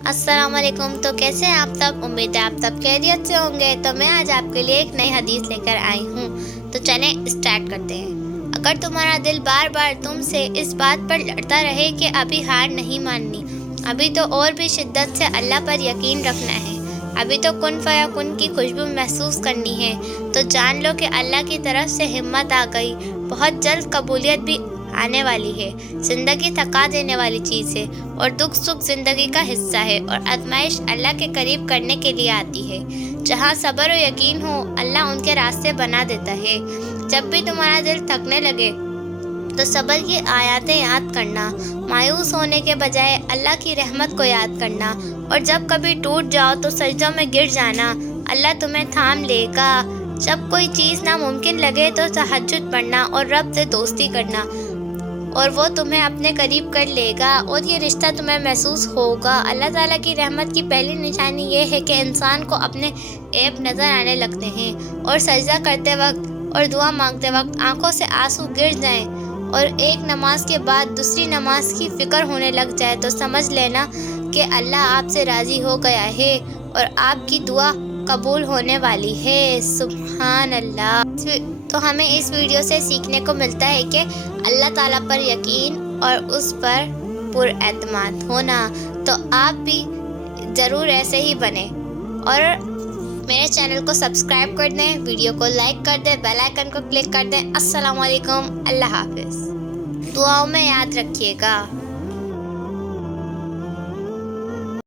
السلام علیکم. تو کیسے ہیں آپ سب؟ امید ہے آپ سب خیریت سے ہوں گے. تو میں آج آپ کے لیے ایک نئی حدیث لے کر آئی ہوں. تو چلیں اسٹارٹ کرتے ہیں. اگر تمہارا دل بار بار تم سے اس بات پر لڑتا رہے کہ ابھی ہار نہیں ماننی، ابھی تو اور بھی شدت سے اللہ پر یقین رکھنا ہے، ابھی تو کن فیکون کی خوشبو محسوس کرنی ہے، تو جان لو کہ اللہ کی طرف سے ہمت آ گئی. بہت جلد قبولیت بھی آنے والی ہے. زندگی تھکا دینے والی چیز ہے اور دکھ سکھ زندگی کا حصہ ہے، اور آزمائش اللہ کے قریب کرنے کے لیے آتی ہے. جہاں صبر و یقین ہو، اللہ ان کے راستے بنا دیتا ہے. جب بھی تمہارا دل تھکنے لگے تو صبر کی آیاتیں یاد کرنا، مایوس ہونے کے بجائے اللہ کی رحمت کو یاد کرنا، اور جب کبھی ٹوٹ جاؤ تو سجدوں میں گر جانا. اللہ تمہیں تھام لے گا. جب کوئی چیز ناممکن لگے تو تہجد پڑھنا اور رب سے دوستی کرنا، اور وہ تمہیں اپنے قریب کر لے گا اور یہ رشتہ تمہیں محسوس ہوگا. اللہ تعالیٰ کی رحمت کی پہلی نشانی یہ ہے کہ انسان کو اپنے عیب نظر آنے لگتے ہیں، اور سجدہ کرتے وقت اور دعا مانگتے وقت آنکھوں سے آنسو گر جائیں، اور ایک نماز کے بعد دوسری نماز کی فکر ہونے لگ جائے، تو سمجھ لینا کہ اللہ آپ سے راضی ہو گیا ہے اور آپ کی دعا قبول ہونے والی ہے. سبحان اللہ. تو ہمیں اس ویڈیو سے سیکھنے کو ملتا ہے کہ اللہ تعالیٰ پر یقین اور اس پر پر اعتماد ہونا. تو آپ بھی ضرور ایسے ہی بنیں، اور میرے چینل کو سبسکرائب کر دیں، ویڈیو کو لائک کر دیں، بیل آئیکن کو کلک کر دیں. السلام علیکم. اللہ حافظ. دعاؤں میں یاد رکھیے گا.